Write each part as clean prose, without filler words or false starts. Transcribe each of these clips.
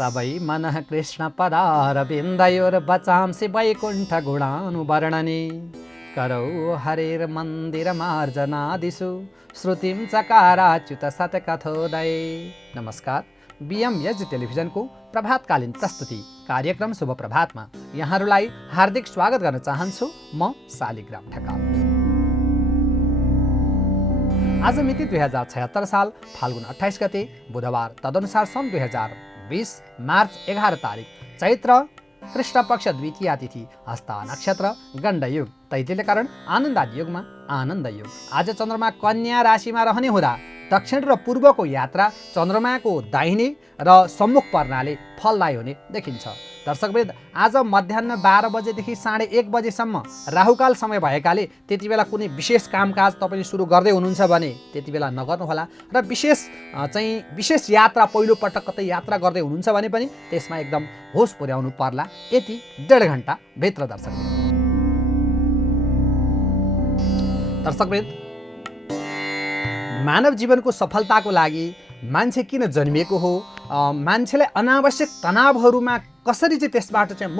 सबै मनः कृष्ण पदारविन्दयोर्वचांसि वैकुण्ठ गुणानुवर्णने करौ हरेर्मन्दिरमार्जनादिषु श्रुतिं चकाराच्युत सतकथोदये। नमस्कार, बीएमएस टेलिभिजनको प्रभातकालीन प्रस्तुति कार्यक्रम शुभ प्रभातमा यहाँहरूलाई हार्दिक स्वागत गर्न चाहन्छु। म शालिग्राम ठकाल। आज मिति 2076 साल फाल्गुन 28 गते बुधबार, तदनुसार सन् 2020 मार्च 11 तारिक चैत्र कृष्ण पक्ष द्वितीया तिथि, हस्ता नक्षत्र, गण्डयुग, तैतिले कारण आनन्दादि युगमा आनन्द युग। आज चन्द्रमा कन्या राशिमा रहने हुँदा दक्षिण र पूर्वको यात्रा चन्द्रमाको दाहिने र सम्मुख पर्नाले फलदायी हुने देखिन्छ। दर्शकवृन्द, आज मध्याह 12 बजेदेखि 1:30 बजेसम्म राहुकाल समय भएकाले त्यति बेला कुनै विशेष कामकाज तपाईँले सुरु गर्दै हुनुहुन्छ भने त्यति बेला नगर्नुहोला र विशेष यात्रा पहिलोपटक कतै यात्रा गर्दै हुनुहुन्छ भने पनि त्यसमा एकदम होस पुर्याउनु पर्ला। यति 1.5 घण्टा भित्र। दर्शकवृन्द, मानव जीवनको सफलताको लागि मान्छे किन जन्मिएको हो, मान्छेलाई अनावश्यक तनावहरूमा कसरी चाहिँ त्यसबाट चाहिँ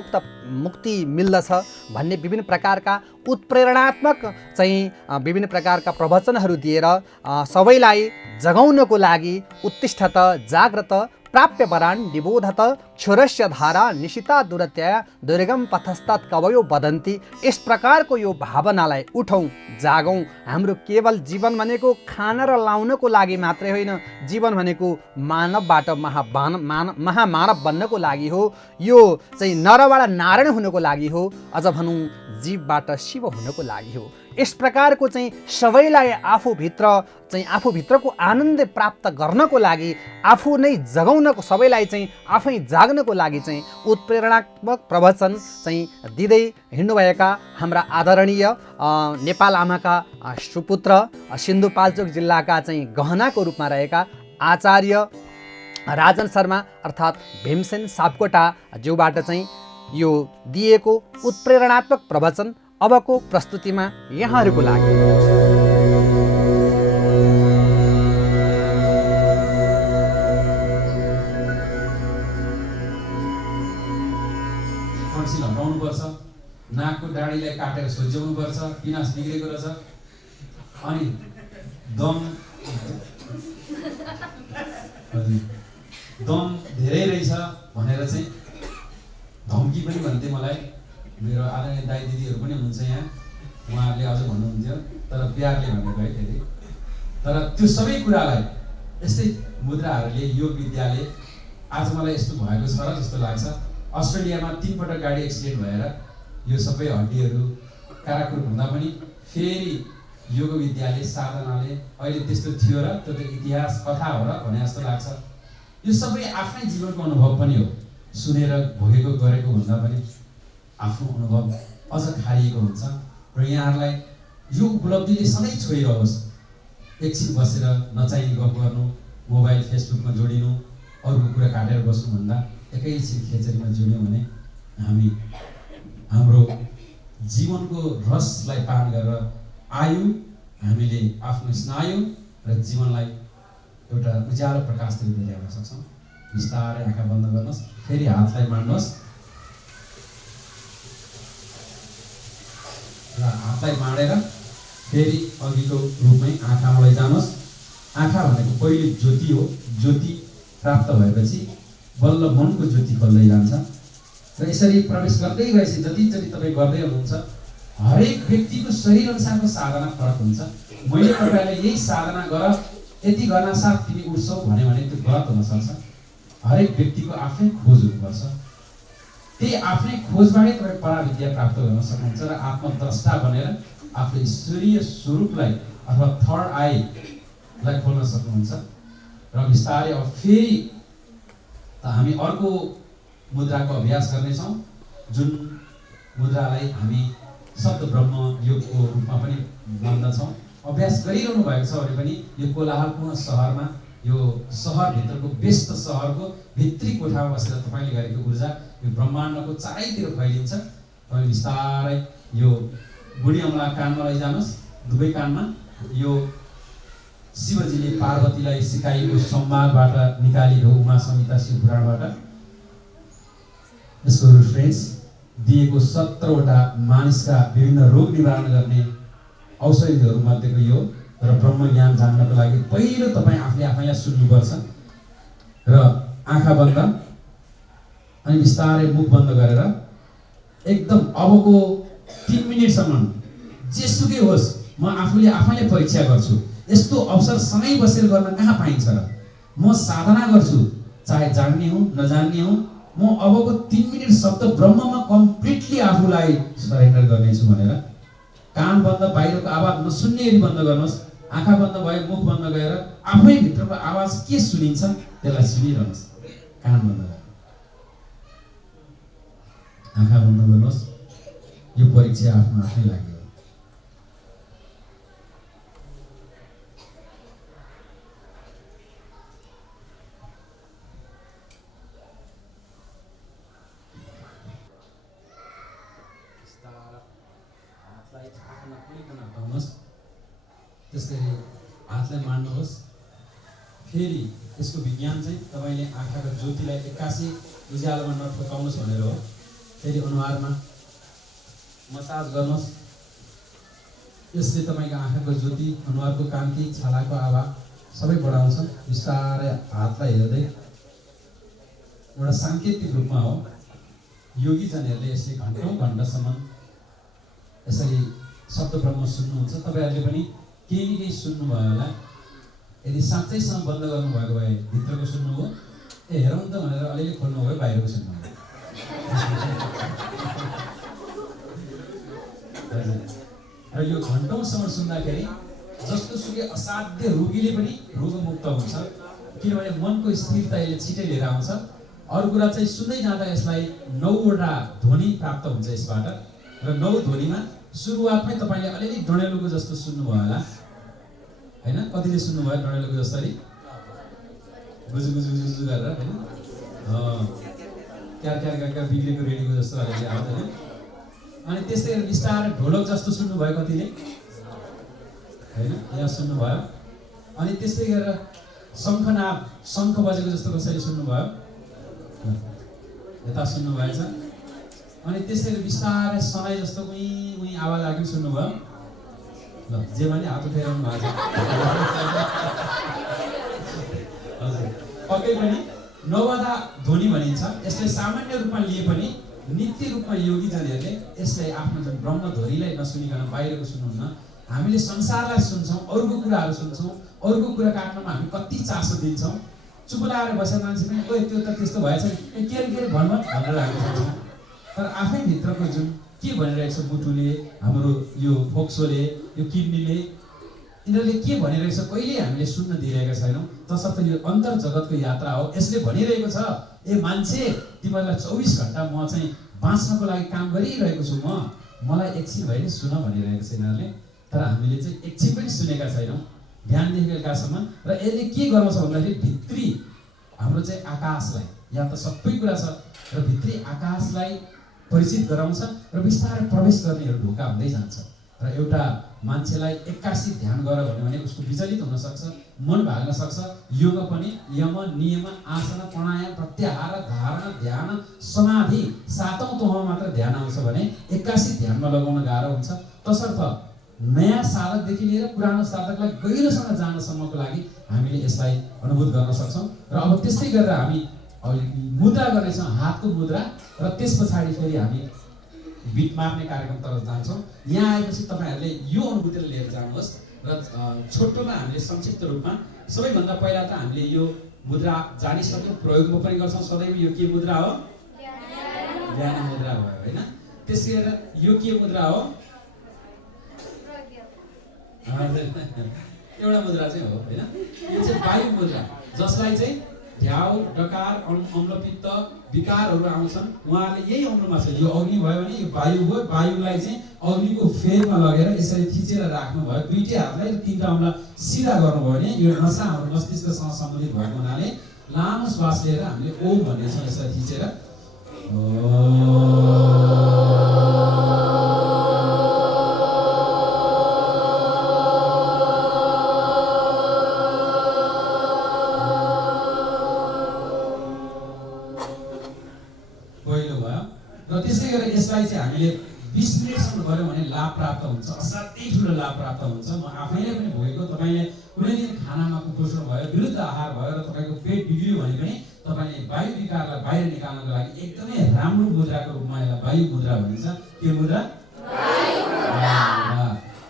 मुक्ति मिल्दछ भन्ने विभिन्न प्रकारका उत्प्रेरणात्मक विभिन्न प्रकारका प्रवचनहरू दिएर सबैलाई जगाउनको लागि उत्तिष्ठत जाग्रत प्राप्य वरान् निबोधत क्षुरस्य धारा निशिता दुरत्या दुर्गम पथस्तत् कवयो वदन्ती। यस प्रकारको यो भावनालाई उठौँ, जागौँ। हाम्रो केवल जीवन भनेको खाना र लाउनको लागि मात्रै होइन, जीवन भनेको मानवबाट महामानव बन्नको लागि हो। यो चाहिँ नरबाट नारायण हुनको लागि हो, अझ भनौँ जीवबाट शिव हुनको लागि हो। यस प्रकारको चाहिँ सबैलाई आफूभित्रको आनन्द प्राप्त गर्नको लागि, आफू नै जगाउनको, सबैलाई चाहिँ आफै जाग्नको लागि चाहिँ उत्प्रेरणात्मक प्रवचन चाहिँ दिँदै हिँड्नुभएका हाम्रा आदरणीय नेपाल आमाका सुपुत्र, सिन्धुपाल्चोक जिल्लाका चाहिँ गहनाको रूपमा रहेका आचार्य राजन शर्मा अर्थात् भीमसेन सापकोटा ज्यूबाट चाहिँ यो दिएको उत्प्रेरणात्मक प्रवचन अबको प्रस्तुतिमा यहाँहरूको लागि। कन्सिल हटाउनुपर्छ, नाकको डाडीलाई काटेर सोझ्याउनुपर्छ, पिनास बिग्रेको रहेछ, अनि दम धेरै रहेछ भनेर चाहिँ धम्की पनि भन्थे मलाई। मेरो आदरणीय दाइ दिदीहरू पनि हुनुहुन्छ यहाँ, उहाँहरूले अझ भन्नुहुन्थ्यो, तर प्यारले भनेको है फेरि। तर त्यो सबै कुरालाई यस्तै मुद्राहरूले योग विद्याले आज मलाई यस्तो भएको छ र जस्तो लाग्छ। अस्ट्रेलियामा 3 पटक गाडी एक्सिडेन्ट भएर यो सबै हड्डीहरू काराकुर हुँदा पनि फेरि योग विद्याले साधनाले अहिले त्यस्तो थियो र त्यो त इतिहास कथा हो र भने जस्तो लाग्छ। यो सबै आफ्नै जीवनको अनुभव पनि हो, सुनेर भोगेको गरेको भन्दा पनि आफ्नो अनुभव अझ खारिएको हुन्छ। र यहाँहरूलाई यो उपलब्धिले सधैँ छोइरहोस्। एकछिन बसेर नचाहिने गफ गर्नु, मोबाइल फेसबुकमा जोडिनु, अरूको कुरा काटेर बस्नुभन्दा एकैछिन खेचरीमा जोड्यौँ भने हामी हाम्रो जीवनको रसलाई पान गरेर हामीले आफ्नो स्नायु र जीवनलाई एउटा उज्यालो प्रकाशतिर ल्याउन सक्छौँ। बिस्तारै आँखा बन्द गर्नुहोस्, फेरि हातलाई माड्नुहोस् र हातलाई माडेर फेरि अघिको रूपमै आँखामा लैजानुहोस्। आँखा भनेको पहिले ज्योति हो। ज्योति प्राप्त भएपछि बल्ल मनको ज्योति खोल्दै जान्छ र यसरी प्रवेश गर्दै गएपछि जति तपाईँ गर्दै हुनुहुन्छ, हरेक व्यक्तिको शरीर अनुसारको साधना फरक हुन्छ। मैले तपाईँलाई यही साधना गर, यति गर्नासाथ तिमी उठ्छौ भन्यो भने त्यो गलत हुनसक्छ। हरेक व्यक्तिको आफ्नै खोज हुनुपर्छ। त्यही आफ्नै खोजबाटै तपाईँ पराविद्या प्राप्त गर्न सक्नुहुन्छ र आत्मद्रष्टा बनेर आफ्नो ईश्वरीय स्वरूपलाई अथवा थर्ड आईलाई खोल्न सक्नुहुन्छ। र बिस्तारै अब फेरि हामी अर्को मुद्राको अभ्यास गर्नेछौँ, जुन मुद्रालाई हामी शब्द ब्रह्म योगको रूपमा पनि मान्दछौँ। अभ्यास गरिरहनु भएको छ भने पनि यो कोलाहलपूर्ण सहरमा, यो सहरभित्रको व्यस्त सहरको भित्री कोठामा बसेर तपाईँले गरेको ऊर्जा यो ब्रह्माण्डको चारैतिर फैलिन्छ। तपाईँले बिस्तारै यो बुढी औँला कानमा लैजानुहोस्, दुवै कानमा। यो शिवजीले पार्वतीलाई सिकाएको संवादबाट निकालिएको उमा संहिता शिवपुराणबाट यसको रेफरेन्स दिएको 17वटा मानिसका विभिन्न रोग निवारण गर्ने औषधिहरूमध्येको यो र ब्रह्मज्ञान जान्नको लागि पहिलो तपाईँ आफैलाई सुन्नुपर्छ र आँखा बन्द अनि बिस्तारै मुख बन्द गरेर एकदम अबको 3 मिनेटसम्म जेसुकै होस् म आफैले परीक्षा गर्छु। यस्तो अवसर सँगै बसेर गर्न कहाँ पाइन्छ र? म साधना गर्छु, चाहे जान्ने हो नजान्ने हो, म अबको 3 मिनेट शब्द ब्रह्ममा कम्प्लिटली आफूलाई सरेन्डर गर्नेछु भनेर कान बन्द, बाहिरको आवाज नसुन्ने गरी बन्द गर्नुहोस्। आँखा बन्द भयो, मुख बन्द गरेर आफै भित्रको आवाज के सुनिन्छ त्यसलाई सुनिरहनुहोस्। कान बन्द गरेर आँखा बन्द गर्नुहोस्। यो परीक्षा आफ्नो आफै लाग्यो। त्यसरी हातलाई मान्नुहोस्। फेरि यसको विज्ञान चाहिँ तपाईँले आँखाको ज्योतिलाई 81 उज्यालोमा नठोकाउनुहोस् भनेर हो। फेरि अनुहारमा मसाज गर्नुहोस्। यसले तपाईँको आँखाको ज्योति, अनुहारको कान्ति, छालाको आभा सबै बढाउँछ। बिस्तारै हातलाई हेर्दै एउटा साङ्केतिक रूपमा हो। योगीजनहरूले यसले घन्टौँ घन्टासम्म यसरी शब्द ब्रह्म सुन्नुहुन्छ। तपाईँहरूले पनि केही न केही सुन्नुभयो होला। यदि साँच्चैसँग बन्द गर्नुभएको भए भित्रको सुन्नुभयो, हेरौँ त भनेर अलिअलि खोल्नुभयो, बाहिरको सुन्नुभयो। र यो घन्टौँसम्म सुन्दाखेरि जस्तो सुकै असाध्य रोगीले पनि रोगमुक्त हुन्छ, किनभने मनको स्थिरता यसले छिटै लिएर आउँछ। अरू कुरा चाहिँ सुन्दै जाँदा यसलाई 9वटा ध्वनि प्राप्त हुन्छ यसबाट। र 9 ध्वनिमा सुरुवातमै तपाईँले अलिअलि डडेलुको जस्तो सुन्नुभयो होला होइन? कतिले सुन्नुभयो डडेलुको जसरी गुजु गुजु गुजु गरेर होइन? क्यार बिग्रेको रेडीको जस्तो अलिअलि आउँछ होइन? अनि त्यस्तै गरेर बिस्तारै ढोलक जस्तो सुन्नुभयो कतिले होइन? यहाँ सुन्नुभयो। अनि त्यस्तै गरेर शङ्ख बजेको जस्तो कसैले सुन्नुभयो, यता सुन्नुभएछ। अनि त्यसरी बिस्तारै सनाइ जस्तो उही आवाज आएको सुन्नुभयो। ल जे भने हात उठाइरहनु भएको छ। हजुर, पक्कै पनि 9वटा ध्वनि भनिन्छ। यसलाई सामान्य रूपमा लिए पनि नित्य रूपमा योगीजनहरूले यसलाई आफ्नो जुन ब्रह्मध्वनिलाई नसुनिकन बाहिरको सुन्नुहुन्न। हामीले संसारलाई सुन्छौँ, अरूको कुराहरू सुन्छौँ, अरूको कुरा काट्नमा हामी कति चासो दिन्छौँ। चुप लगाएर बसेर मान्छे पनि ओइ त्यो त त्यस्तो भएछ नि, के अरे भन्नु भनेर हामी सोच्छौँ। तर आफै भित्रको जुन के भनिरहेछ मुटुले, हाम्रो यो फोक्सोले, यो किडनीले, यिनीहरूले के भनिरहेछ कहिले हामीले सुन्न दिइरहेका छैनौँ। तसर्थ यो अन्तर जगतको यात्रा हो। यसले भनिरहेको छ, ए मान्छे तिमीहरूलाई 24 घन्टा म चाहिँ बाँच्नको लागि काम गरिरहेको छु, मलाई एकछिन भए नि सुन भनिरहेको छ यिनीहरूले। तर हामीले चाहिँ एकछिन पनि सुनेका छैनौँ बिहानदेखि बेलुकासम्म। र यसले के गराउँछ भन्दाखेरि भित्री हाम्रो चाहिँ आकाशलाई, यहाँ त सबै कुरा छ, र भित्री आकाशलाई परिचित गराउँछ र बिस्तारै प्रवेश गर्नेहरू ढोका हुँदै जान्छ। र एउटा मान्छेलाई 81 ध्यान गर भन्यो भने उसको विचलित हुन सक्छ, मन भाग्न सक्छ। योग पनि यम, नियम, आसन, प्राणायाम, प्रत्याहार, धारणा, ध्यान, समाधि 7औं तहमा मात्र ध्यान आउँछ भने 81 ध्यानमा लगाउन गाह्रो हुन्छ। तसर्थ नयाँ साधकदेखि लिएर पुरानो साधकलाई गहिरोसँग जानसम्मको लागि हामीले यसलाई अनुभूत गर्न सक्छौँ। र अब त्यस्तै गरेर हामी मुद्रा गर्नेछौँ, हातको मुद्रा। र त्यस पछाडि फेरि हामी बिट मार्ने कार्यक्रमतर्फ जान्छौँ। यहाँ आएपछि तपाईँहरूले यो अनुभूतिलाई लिएर जानुहोस्। र छोटोमा हामीले संक्षिप्त रूपमा सबैभन्दा पहिला त हामीले यो मुद्रा जानिसक्यौँ, प्रयोगमा पनि गर्छौँ सदैव। यो के मुद्रा हो? ज्ञान मुद्रा भयो होइन? त्यसै गरेर यो के मुद्रा हो? एउटा मुद्रा चाहिँ हो होइन? यो चाहिँ वायु मुद्रा, जसलाई चाहिँ ढ्याउ, डकार, अम्लपित्त विकारहरू आउँछन्। उहाँले यही अम्लमा छ। यो अग्नि भयो भने यो वायु हो। वायुलाई चाहिँ अग्निको फेदमा लगेर यसरी थिचेर राख्नुभयो। दुईटै हातलाई 3टा अम्ल सिधा गर्नुभयो भने यो नसा हाम्रो मस्तिष्कसँग सम्बन्धित भएको हुनाले लामो श्वास लिएर हामीले ओम भन्नेछौँ यसलाई थिचेर। पहिलो भयो हामीले 20 मिनेटसम्म गऱ्यौँ भने लाभ प्राप्त हुन्छ, असाध्यै ठुलो लाभ प्राप्त हुन्छ। म आफैले पनि भोगेको, तपाईँले कुनै दिन खानामा कुपोषण भयो, विरुद्ध आहार भयो र तपाईँको पेट बिग्रियो भने पनि तपाईँले वायु विकारलाई बाहिर निकाल्नको लागि एकदमै राम्रो मुद्राको रूपमा यसलाई वायु मुद्रा भनिन्छ। के मुद्रा?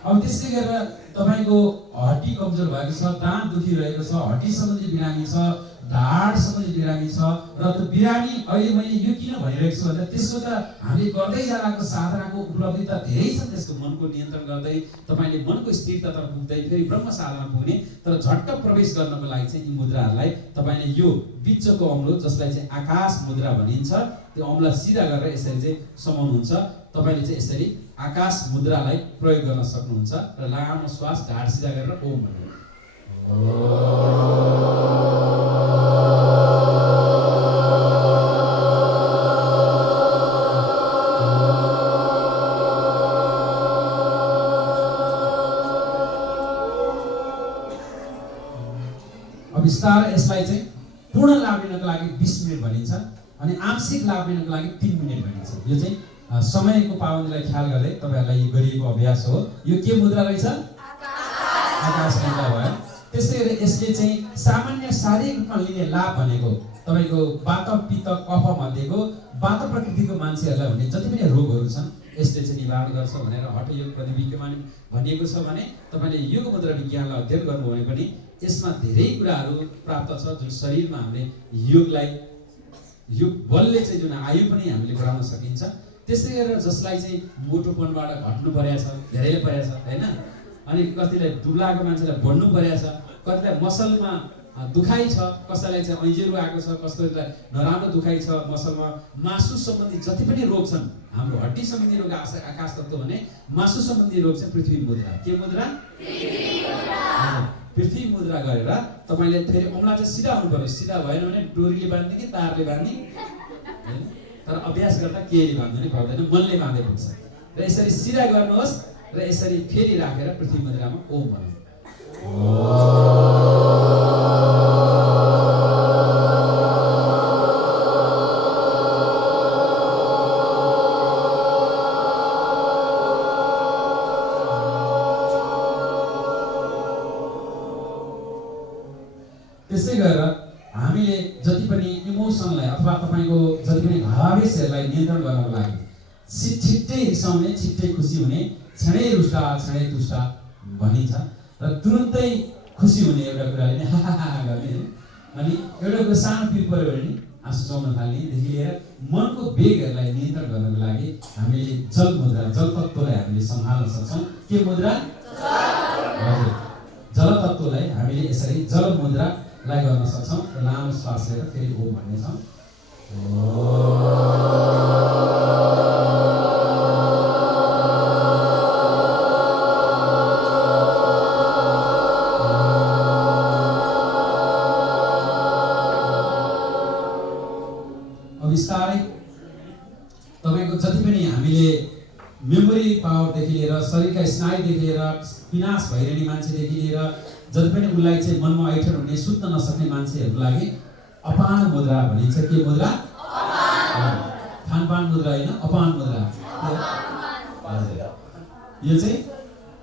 अब त्यसै गरेर तपाईँको हड्डी कमजोर भएको छ, दाँत दुखिरहेको छ, हड्डी सम्बन्धी बिरामी छ, ढाड सम्बन्धी बिरामी छ, र त्यो बिरामी अहिले मैले यो किन भनिरहेको छु भन्दा त्यसको त हामीले गर्दै जाँदाको साधनाको उपलब्धि त धेरै छ। त्यसको मनको नियन्त्रण गर्दै तपाईँले मनको स्थिरतातर्फ पुग्दै फेरि ब्रह्म साधना पुग्ने। तर झट्ट प्रवेश गर्नको लागि चाहिँ यी मुद्राहरूलाई तपाईँले यो बिचको औँलो जसलाई चाहिँ आकाश मुद्रा भनिन्छ, त्यो औँला सिधा गरेर यसरी चाहिँ समाउनुहुन्छ। तपाईँले चाहिँ यसरी आकाश मुद्रालाई प्रयोग गर्न सक्नुहुन्छ र लामो श्वास ढाड सिधा गरेर ओम भन्नु। अब बिस्तारै यसलाई चाहिँ पूर्ण लाभ लिनको लागि 20 मिनेट भनिन्छ अनि आंशिक लाभ लिनको लागि 3 मिनेट भनिन्छ। यो चाहिँ समयको पाबन्दीलाई ख्याल गर्दै तपाईँहरूलाई यो गरिएको अभ्यास हो। यो के मुद्रा रहेछ? आकाश मुद्रा भयो। त्यसै गरी यसले चाहिँ सामान्य शारीरिक रूपमा लिने लाभ भनेको तपाईँको वात पित्त कफ मध्येको वात प्रकृतिको मान्छेहरूलाई हुने जति पनि रोगहरू छन् यसले चाहिँ निवारण गर्छ भनेर हठयोग प्रतिविज्ञान भनिएको छ। भने तपाईँले योग मुद्रा विज्ञानलाई अध्ययन गर्नुभयो भने पनि यसमा धेरै कुराहरू प्राप्त छ जुन शरीरमा हामीले योग बलले चाहिँ जुन आयु पनि हामीले बढाउन सकिन्छ। त्यसै गरेर जसलाई चाहिँ मोटोपनबाट घट्नु परेको छ, धेरैले परेको छ हैन, अनि कतिलाई दुब्लाको मान्छेलाई बढ्नु परेको छ, कतिलाई मसलमा दुखाइ छ, कसैलाई चाहिँ ऐँजेरो आएको छ, कसैलाई नराम्रो दुखाइ छ मसलमा, मासु सम्बन्धी जति पनि रोग छन्, हाम्रो हड्डी सम्बन्धी रोग आकाश तत्त्व भने मासु सम्बन्धी रोग चाहिँ पृथ्वी मुद्रा। के मुद्रा? पृथ्वी मुद्रा गरेर तपाईँले फेरि औँला चाहिँ सिधा हुनु पर्यो। सिधा भएन भने डोरीले बाँध्ने कि तारले बाँध्ने, तर अभ्यास गर्दा केहीले बाँध्नु नि पर्दैन, मनले बाँधे पुग्छ। र यसरी सिधा गर्नुहोस् र यसरी फेरि राखेर पृथ्वी मुद्रामा ओम भन्नु। त्यसै गरेर हामीले जति पनि इमोसनलाई अथवा तपाईँको जति पनि भावावेशहरूलाई नियन्त्रण गर्नको लागि छिट्टै रिसाउने, छिट्टै खुसी हुने, क्षणै रुष्टा क्षणै तुष्टा भनिन्छ र तुरुन्तै खुसी हुने एउटा कुराले नि हा गर्ने, अनि एउटा कुरा सानो पिर पऱ्यो भने आँसु चाउन थाल्नेदेखि लिएर मनको वेगहरूलाई नियन्त्रण गर्नको लागि हामीले जल मुद्रा, जल तत्त्वलाई हामीले सम्हाल्न सक्छौँ। के मुद्रा? हजुर, जल तत्त्वलाई हामीले यसरी जल मुद्रालाई गर्न सक्छौँ र लामो श्वास लिएर फेरि ओम भन्नेछौँ। बिस्तारै तपाईँको जति पनि हामीले मेमोरी पावरदेखि लिएर शरीरका स्नायुदेखि लिएर विनाश भइरहने मान्छेदेखि लिएर जति पनि उसलाई चाहिँ मनमा ऐठन हुने, सुत्न नसक्ने मान्छेहरूको लागि अपान मुद्रा भनिन्छ। के मुद्रा? खानपान मुद्रा होइन, अपान मुद्रा। यो चाहिँ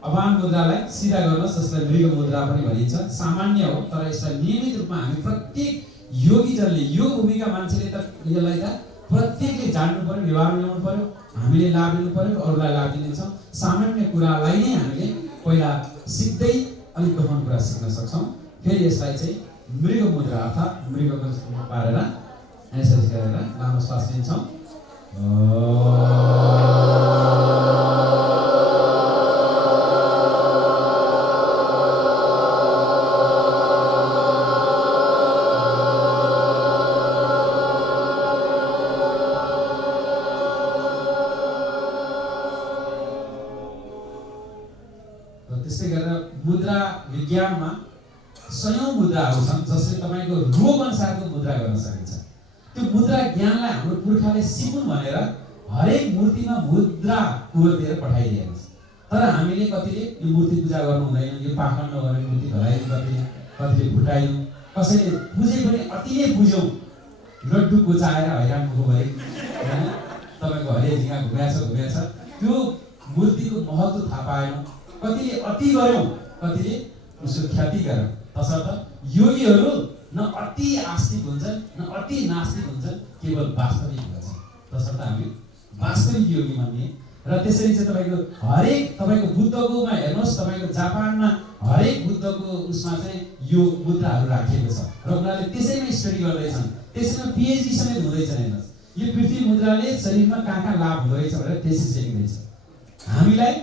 अपान मुद्रालाई सिधा गर्नुहोस्, जसलाई मृग मुद्रा पनि भनिन्छ। सामान्य हो तर यसलाई नियमित रूपमा हामी प्रत्येक योगीजनले, योग भूमिका मान्छेले त यसलाई त प्रत्येकले जान्नु पर्यो, व्यवहार ल्याउनु पर्यो, हामीले लाभ लिनु पर्यो, अरूलाई लाभ दिनेछौँ। सामान्य कुरालाई नै हामीले पहिला सिक्दै अलिक गहन कुरा सिक्न सक्छौँ। फेरि यसलाई चाहिँ मृग मुद्रा अर्थात् मृगको जस्तो पारेर यसरी गरेर लामो श्वास लिन्छौँ। त्यसै गरेर मुद्रा विज्ञानमा सयौं मुद्राहरू छन् जसले तपाईँको रोग अनुसारको मुद्रा गर्न सकिन्छ। त्यो मुद्रा ज्ञानलाई हाम्रो पुर्खाले सिकुन् भनेर हरेक मूर्तिमा मुद्रा कोरिदिएर पठाइदिएको छ। तर हामीले कतिले यो मूर्ति पूजा गर्नु हुँदैन, यो पाखण्ड गर्ने मूर्ति भराइदिनु, कतिले फुटाइदिउँ, कसैले पुजे पनि अति नै पुज्यौँ, लड्डु कोचाएर हैरान हुनुभयो हैन। तर तपाईँको हरिया झिँगा घुमेछ त्यो मूर्तिको महत्त्व थाहा पाएनौँ। कतिले अति गऱ्यौँ, कतिले उसको ख्याति गऱ्यौँ। तसर्थ योगीहरू न अति आस्तिक हुन्छन् न अति नास्तिक हुन्छन्, केवल वास्तविक हुन्छन्। तसर्थ हामी वास्तविक योगी भन्ने। र त्यसरी चाहिँ तपाईँको हरेक तपाईँको बुद्धकोमा हेर्नुहोस्, तपाईँको जापानमा हरेक बुद्धको उसमा चाहिँ यो मुद्राहरू राखिएको छ र उनीहरूले त्यसैमा स्टडी गर्दैछन्, त्यसैमा पिएचडी समेत हुँदैछन्। हेर्नुहोस्, यो पृथ्वी मुद्राले शरीरमा कहाँ लाभ हुँदो रहेछ भनेर त्यसै सिकिँदैछ। हामीलाई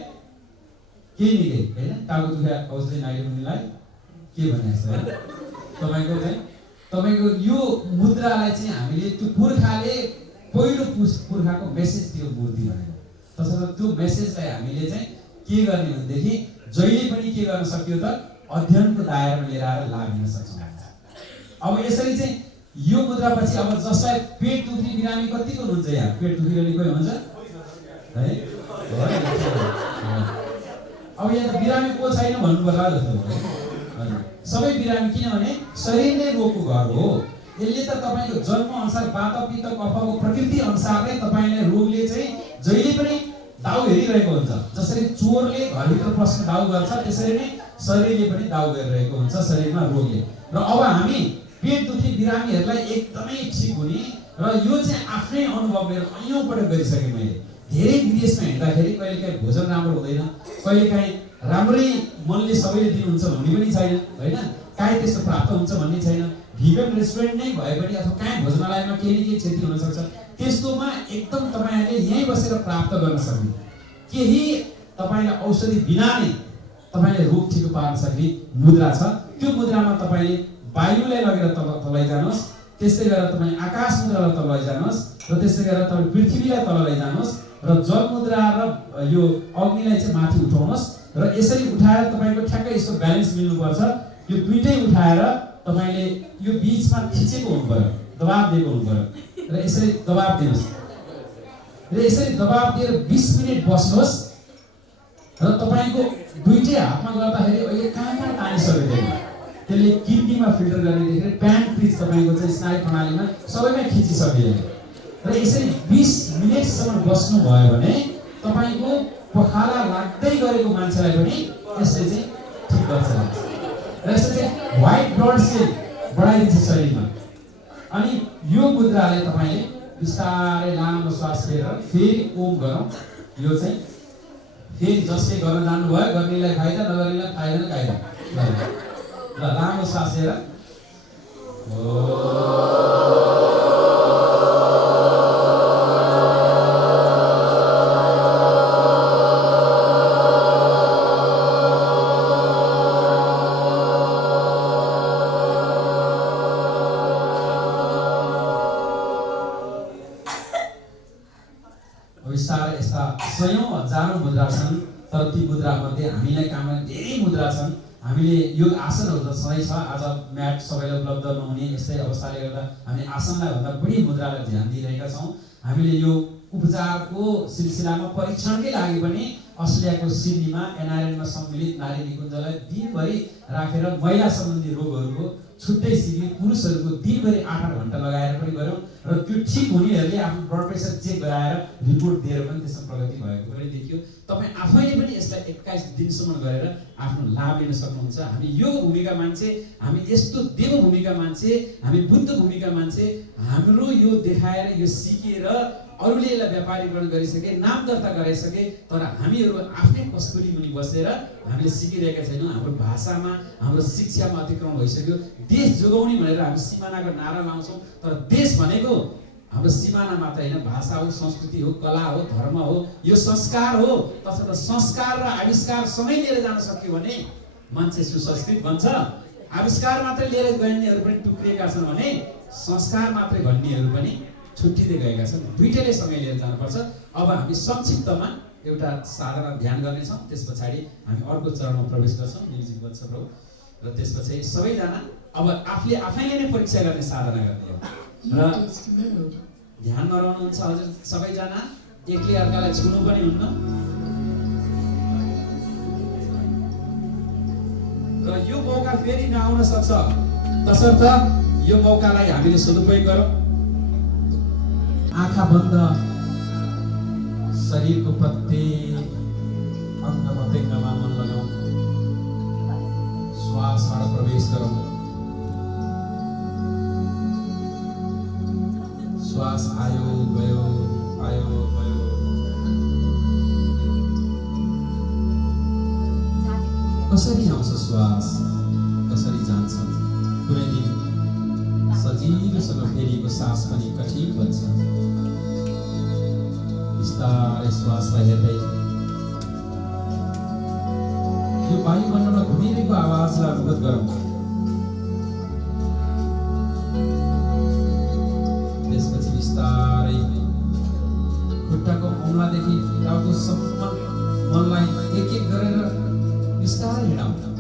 केही निकै होइन, टाउको दुखा औषधि नाइडुनीलाई के भने जस्तो होइन, तपाईँको यो मुद्रालाई चाहिँ हामीले त्यो पुर्खाले पहिलो पुर्खाको मेसेज दियो मूर्ति भनेर। तसर्थ त्यो मेसेजलाई हामीले चाहिँ के गर्ने भनेदेखि जहिले पनि के गर्न सक्यो त अध्ययनको दायरामा लिएर आएर लाभ लिन सक्छौँ। अब यसरी चाहिँ यो मुद्रापछि अब जसलाई पेट दुख्ने बिरामी कतिको हुन्छ, यहाँ पेट दुखिरहने कोही हुन्छ है? अब यहाँ त बिरामी को छैन भन्नु पर्ला जस्तो हो। सबै बिरामी, किनभने शरीर नै रोगको घर हो। यसले त तपाईँको जन्म अनुसार वात पित्त कफको प्रकृति अनुसारले तपाईँले रोगले चाहिँ जहिले पनि दाउ हेरिरहेको हुन्छ। जसरी चोरले घरभित्र पस्न दाउ गर्छ, त्यसरी नै शरीरले पनि दाउ गरिरहेको हुन्छ शरीरमा रोगले। र अब हामी पेट दुख्ने बिरामीहरूलाई एकदमै ठिक हुने र यो चाहिँ आफ्नै अनुभव मेरो ऐयौँपल्ट गरिसकेँ मैले। धेरै विदेशमा हिँड्दाखेरि कहिलेकाहीँ भोजन राम्रो हुँदैन, कहिलेकाहीँ राम्रै मनले सबैले दिनुहुन्छ भन्ने पनि छैन होइन, काहीँ त्यस्तो प्राप्त हुन्छ भन्ने छैन। भिगन रेस्टुरेन्ट नै भए पनि अथवा काहीँ भोजनालयमा केही न केही क्षति हुनसक्छ। त्यस्तोमा एकदम तपाईँहरूले यहीँ बसेर प्राप्त गर्न सक्ने, केही तपाईँले औषधि बिना नै तपाईँले रोग ठिक पार्न सक्ने मुद्रा छ। त्यो मुद्रामा तपाईँले वायुलाई लगेर तल लैजानुहोस्, त्यस्तै गरेर तपाईँ आकाश मुद्रालाई तल लैजानुहोस् र त्यस्तै गरेर तपाईँ पृथ्वीलाई तल लैजानुहोस् र जल मुद्रा र यो अग्निलाई चाहिँ माथि उठाउनुहोस् र यसरी उठाएर तपाईँको ठ्याक्कै यस्तो ब्यालेन्स मिल्नुपर्छ। यो दुइटै उठाएर तपाईँले यो बिचमा खिचेको हुनु पर्यो, दबाब दिएको हुनु पर्यो र यसरी दबाब दिनुहोस् र यसरी दबाब दिएर 20 मिनट बस्नुहोस् र तपाईँको दुइटै हातमा गर्दाखेरि अहिले कहाँ तानिसकेको त्यसले किडनीमा फिल्टर गर्नेदेखि प्यानक्रिज तपाईँको चाहिँ स्नायु प्रणालीमा सबैमा खिचिसक्यो र यसरी 20 मिनटसम्म बस्नुभयो भने तपाईँको पखाला लाग्दै गरेको मान्छेलाई पनि यसले चाहिँ ठिक गर्छ र यसले चाहिँ व्हाइट ब्लड सेल बढाइदिन्छ शरीरमा। अनि यो मुद्राले तपाईँले बिस्तारै लामो श्वास लिएर फेरि ओम गरौँ। यो चाहिँ फेरि जसले गर्न जानुभयो गर्नेलाई फाइदा, नगर्नेलाई फाइदा काइदा। ल लामो श्वास लिएर बिस्तारै यस्ता सयौं हजारौं मुद्रा छन्। तर ती मुद्रामध्ये हामीलाई काम गर्ने धेरै मुद्रा छन्। हामीले यो आसनहरू त सधैँ छ, आज म्याट सबैलाई उपलब्ध नहुने यस्तै अवस्थाले गर्दा हामी आसनलाई भन्दा बढी मुद्रालाई ध्यान दिइरहेका छौँ। हामीले यो उपचारको सिलसिलामा परीक्षणकै लागि पनि अस्ट्रेलियाको सिडनीमा एनआरएनमा सम्मिलित नारी निकुञ्जलाई दिनभरि राखेर महिला सम्बन्धी रोगहरूको छुट्टै शिविर, पुरुषहरूको दिनभरि 8-8 घण्टा लगाएर पनि गऱ्यौँ र त्यो ठिक हुनेहरूले आफ्नो ब्लड प्रेसर चेक गराएर रिपोर्ट दिएर पनि त्यसमा प्रगति भएको पनि देखियो। तपाईँ आफैले पनि यसलाई 21 दिनसम्म गरेर आफ्नो लाभ लिन सक्नुहुन्छ। हामी यो भूमिका मान्छे, हामी यस्तो देव भूमिका मान्छे, हामी बुद्ध भूमिका मान्छे, हाम्रो यो देखाएर यो सिकेर अरूले यसलाई व्यापारीकरण गरिसके, नाम दर्ता गराइसके, तर हामीहरू आफ्नै कस्तुरी मुनि बसेर हामीले सिकिरहेका छैनौँ। हाम्रो भाषामा, हाम्रो शिक्षामा अतिक्रमण भइसक्यो। देश जोगाउने भनेर हामी सिमानाको नारा लाउँछौँ, तर देश भनेको हाम्रो सिमाना मात्र होइन, भाषा हो, संस्कृति हो, कला हो, धर्म हो, यो संस्कार हो। तसर्थ संस्कार र आविष्कार सँगै लिएर जान सक्यो भने मान्छे सुसंस्कृत बन्छ। आविष्कार मात्रै लिएर गइनेहरू पनि टुक्रिएका छन् भने संस्कार मात्रै भन्नेहरू पनि छुट्टिँदै गएका छन्। दुईटैले सँगै लिएर जानुपर्छ। अब हामी संक्षिप्तमा एउटा साधारण ध्यान गर्नेछौँ, त्यस पछाडि हामी अर्को चरणमा प्रवेश गर्छौँ। म्युजिक बज्छ प्रभु र त्यसपछि सबैजना अब आफैले नै परीक्षा गर्ने साधना गर्ने हो र ध्यान गराउनुहुन्छ हजुर सबैजना। एकले अर्कालाई छुनु पनि हुन्न र यो मौका फेरि नआउन सक्छ। तसर्थ यो मौकालाई हामीले सदुपयोग गरौँ। आँखा बन्द शरीरको प्रत्येक अङ्ग प्रत्यङ्गमा मन लगाउँ। श्वासबाट प्रवेश गरौँ। श्वास आयो गयो, आयो गयो। कसरी आउँछ श्वास, कसरी जान्छ। कुनै दिन सजिलोसँग फेरिएको सास पनि कठिन बन्छ। बिस्तारै श्वासलाई हेर्दै यो वायुमण्डलमा घुमिरहेको आवाजलाई अनुभूत गरौँ। त्यसपछि बिस्तारै खुट्टाको औँलादेखि टाउकोसम्म मनलाई एक एक गरेर बिस्तारै हिँडाउँ।